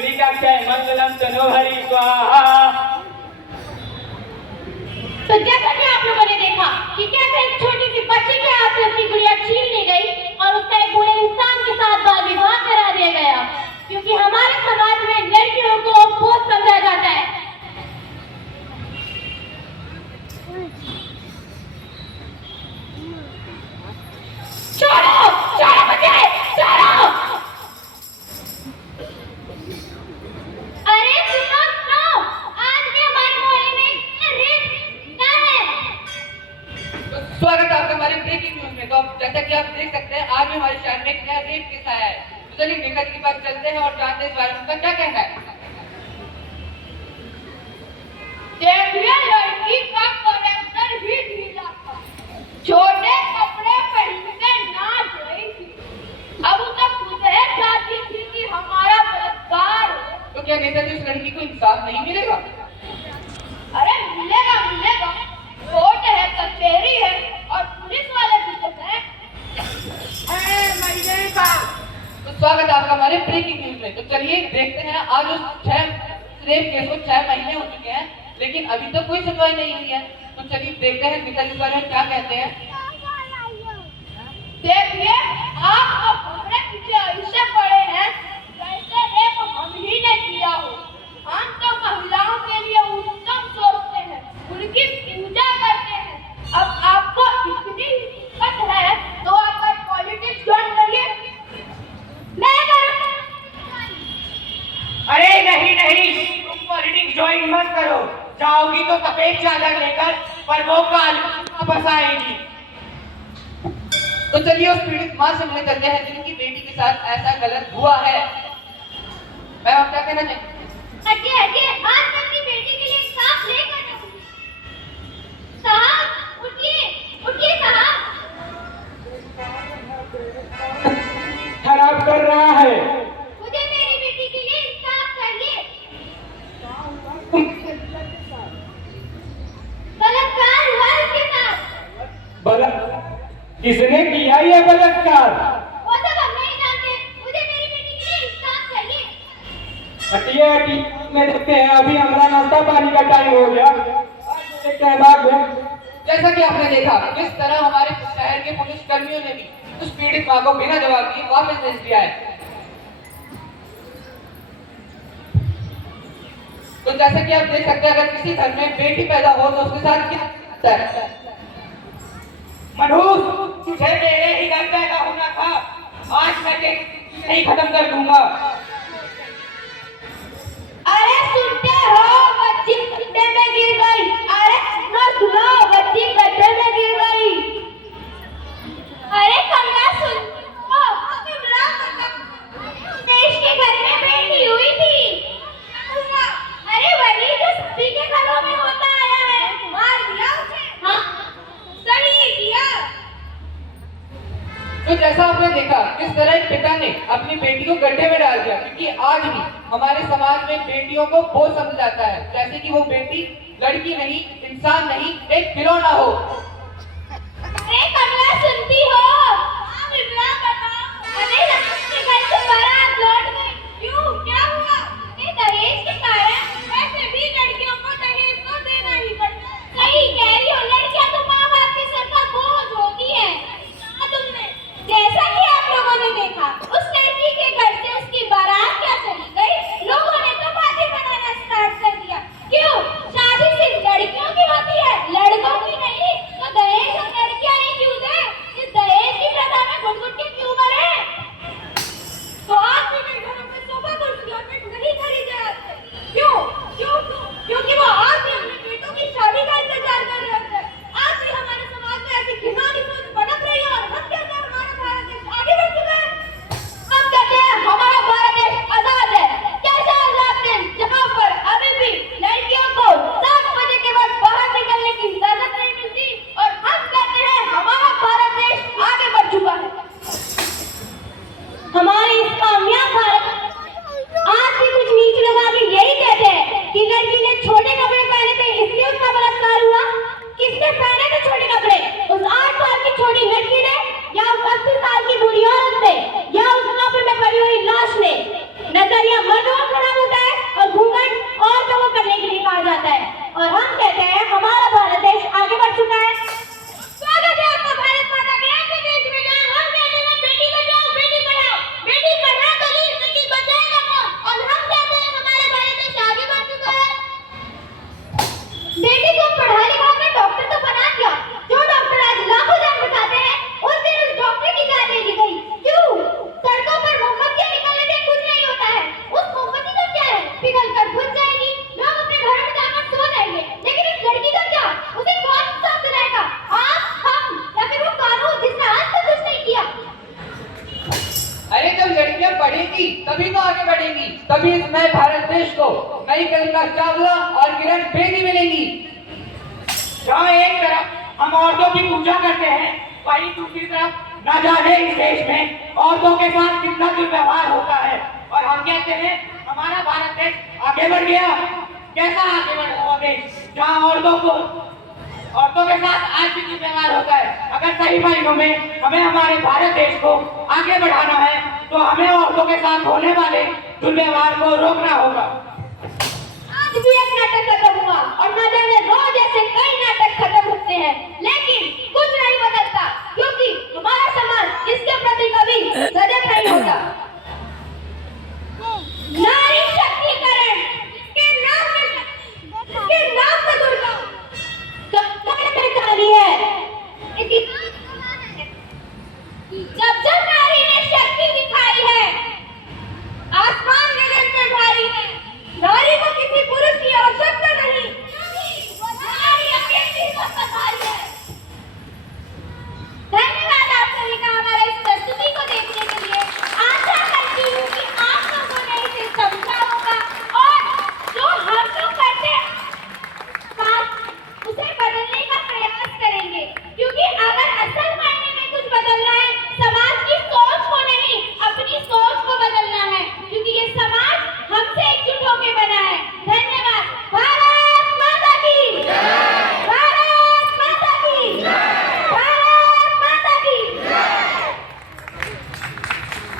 पुंडरीकाक्षाय मंगलम तनोहरि स्वाहा। तो जैसा कि आप लोगों ने देखा कि कैसे एक छोटी सी बच्ची के हाथ से उसकी गुड़िया छीन ली गई और उसका एक बूढ़े इंसान के साथ बाल विवाह करा दिया गया, क्योंकि हमारे समाज में लड़कियों को बोझ समझा जाता है। छोड़ो छोड़ो मुझे, छोड़ो। अरे सुनो सुनो, आज भी हमारे मोहल्ले में रेप का है। स्वागत है आपका हमारे ब्रेकिंग न्यूज में। तो अब जैसा कि आप देख सकते हैं आज भी हमारे शहर में एक नया रेप केस आया है। तो चलिए निकट के पास चलते हैं और जानते हैं इस बारे में उनका क्या कहना है। देखिए लड़की का करेक्टर भी ढीला था, छोटे कपड़े पहनकर नाच रही थी। अब उसे खुद है चाहती थी कि हमारा बलात्कार हो। तो क्या नेताजी उस लड़की को इंसाफ नहीं मिलेगा? अरे मिलेगा मिलेगा, कोर्ट है, कचहरी है और पुलिस वाले भी तो हैं। तो स्वागत है आपका हमारे ब्रेकिंग न्यूज में। तो चलिए देखते हैं आज उस 6 रेप केस को 6 महीने हो चुके हैं लेकिन अभी तक कोई सुनवाई नहीं हुई है। तो चलिए देखते हैं नेताजी इस बारे में क्या कहते हैं। देखिए आप तो हमारे पीछे ऐसे पड़े हैं जैसे रेप हम ही ने किया हो। हम तो महिलाओं के लिए उत्तम सोचते हैं, उनकी पूजा करते हैं। अब आपको इतनी हिम्मत है तो आप पॉलिटिक्स ज्वाइन करिए। मैं करूँगा। अरे नहीं नहीं, तुम पॉलिटिक्स ज्वाइन मत करो। जाओगी तो सफेद चादर लेकर, पर वो काल वापस आएगी। तो चलिए उस पीड़ित मां से मिलने चलते हैं जिनकी बेटी के साथ ऐसा गलत हुआ है। मैम आप क्या कहना चाहेंगे? हटिए हटिए, आज मैं अपनी बेटी के लिए इंसाफ लेकर आऊंगी। साहब उठिए उठिए साहब। खराब कर रहा है। मुझे मेरी बेटी के लिए इंसाफ चाहिए। बलात्कार हुआ उसके साथ। किसने किया ये बलात्कार? वो सब हम नहीं जानते, मुझे मेरी बेटी के लिए इंसाफ चाहिए। हटिए हटिए, में देखते हैं। अभी हमारा नाश्ता पानी का टाइम हो गया। देखते हैं बाद में। जैसा कि आपने देखा किस तरह हमारे शहर के पुलिस कर्मियों ने भी उस पीड़ित मां को बिना जवाब दिए वापस भेज दिया है। तो जैसा कि आप देख सकते हैं अगर किसी घर में बेटी पैदा हो तो उसके साथ क्या होता है? मनहूस, तुझे मेरे ही घर पैदा होना था। आज मैं तेरी नहीं खत्म कर दूंगा। अरे सुनते हो, बच्ची गड्ढे में गिर गई। अरे सुनो बच्ची गड्ढे में गिर गई। अरे कमला सुन देश के घर में बेटी हुई थी। अरे वही जो सभी के घरों में होता आया है। मार दिया उसे। हाँ सही किया। तो जैसा आपने देखा किस तरह एक पिता ने अपनी बेटी को गड्ढे में डाल दिया, क्योंकि आज भी हमारे समाज में बेटियों को बोझ समझा जाता है, जैसे कि वो बेटी लड़की नहीं, इंसान नहीं, एक खिलौना हो। अरे कमला सुनती हो? हाँ विमला बताओ। अरे लक्ष्मी घर से बारात लौट गई। क्यों, क्या हुआ? दहेज के कारण। वैसे भी लड़कियों को दहेज तो देना ही पड़ता। सही कह रही हो, लड़कियां तो माँ बाप के सर का बोझ होती है। तुमने जैसा कि आप लोगों ने देखा उस लड़की के घर से उसकी बारात क्या चली गई, लोगों ने तो बातें बनाना स्टार्ट कर दिया। क्यों? शादी सिर्फ लड़कियों की होती है, लड़कों की नहीं। तो दहेज हम लड़कियां ही क्यों दें? इस दहेज की प्रथा में घुट घुट के क्यों मरे? तो आज भी कई घरों में सोफा कुर्सियां पे तभी इस नए भारत देश को नई कल्पना चावला और किरण बेदी मिलेंगी। जहाँ एक तरफ हम औरतों की पूजा करते हैं, वहीं दूसरी तरफ न जाने इस देश में औरतों के साथ कितना दुर्व्यवहार होता है। और हम कहते हैं हमारा भारत देश आगे बढ़ गया। कैसा आगे बढ़ा हुआ देश, जहाँ औरतों के साथ आज भी दुर्व्यवहार होता है। अगर सही मायनों में हमें हमारे भारत देश को आगे बढ़ाना है तो हमें औरतों के साथ होने वाले दुर्व्यवहार को रोकना होगा। आज भी एक नाटक खत्म हुआ और न जाने रोज ऐसे कई नाटक खत्म होते हैं, लेकिन कुछ नहीं बदलता, क्योंकि हमारा समाज इसके प्रति कभी सजग नहीं होता। नारी